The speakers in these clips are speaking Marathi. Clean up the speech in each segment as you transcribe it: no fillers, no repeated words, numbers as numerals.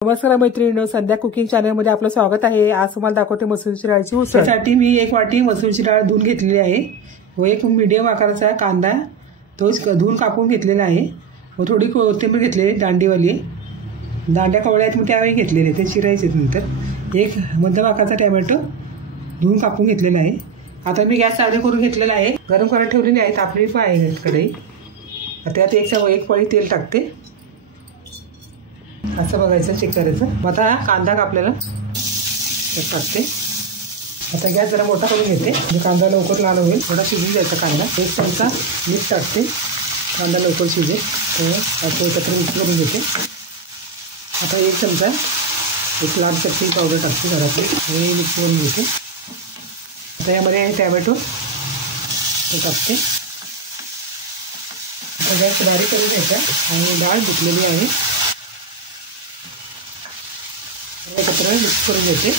नमस्कार मैत्रिणींनो, संध्या कुकिंग चॅनलमध्ये आपलं स्वागत आहे। आज तुम्हाला दाखवते मसूरची डाळची उसळ। त्यासाठी मी 1 वाटी मसूरची डाळ धुवून घेतलेली आहे व एक मीडियम आकाराचा कांदा तोच धुवून कापून घेतलेला आहे व थोडी कोथिंबीर घेतलेली दांडीवाली, दांड्या कवळ्या आहेत मग त्यावेळी घेतलेले ते चिरायचे। नंतर एक मध्यम आकाराचा टोमॅटो धुवून कापून घेतलेला आहे। आता मी गॅस चालू करून घेतलेला आहे, गरम करायला ठेवलेली आहे, तापलेली पण आहे कढई। त्यात एक पळी तेल टाकते, असं बघायचं, चेक करायचं। मग आता कांदा कापलेला टाकते। आता गॅस जरा मोठा करून घेते म्हणजे कांदा लवकर लाल होईल, थोडा शिजून द्यायचा कांदा। 1 चमचा मीठ टाकते, कांदा लवकर शिजेल, आता एकत्र मिक्स करून घेते। आता 1 चमचा लाल चटणी पावडर टाकते घरातली आणि मिक्स करून घेते। आता यामध्ये टोमॅटो टाकते। आता गॅस बारीक करून घ्यायचा आणि डाळ धुतलेली आहे एकत्र मिक्स करून घेते।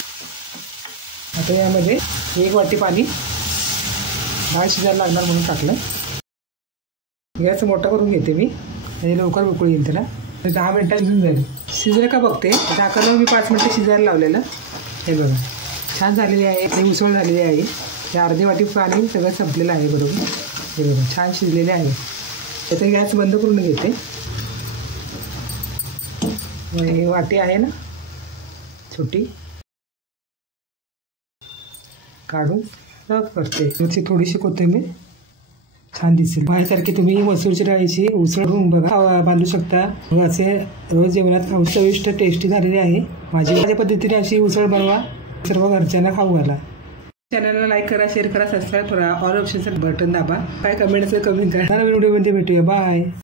आता यामध्ये 1 वाटी पाणी डाळ शिजायला लागणार म्हणून टाकलं। गॅस मोठा करून घेते मी म्हणजे लवकर उकळी येईल त्याला। 10 मिनिटात शिजून जाईल। शिजलं का बघते, झाकण मी 5 मिनिटं शिजायला लावलेलं। हे बघा छान झालेली आहे आणि उसळ झालेली आहे। हे अर्धी वाटी पाणी सगळं संपलेलं आहे बरोबर। हे बघा छान शिजलेले आहे। आता गॅस बंद करून घेते। हे वाटी आहे ना छोटी, काढून सर्व करते। त्याची थोडीशी कोथिंबीर छान दिसेल माझ्यासारखी तुम्ही मसूरची डाळीची उसळ करून बघा, बांधू शकता। असे रोज जेवणात खाऊ चविष्ट टेस्टी झालेली आहे। माझ्या पद्धतीने अशी उसळ बनवा, सर्व घरच्यांना खाऊ घाला। चॅनलला लाईक करा, शेअर करा, सबस्क्राईब करा, ऑल ऑप्शनचं बटन दाबा, काय कमेंट असेल कमेंट करा। नवीन व्हिडिओमध्ये भेटूया, बाय।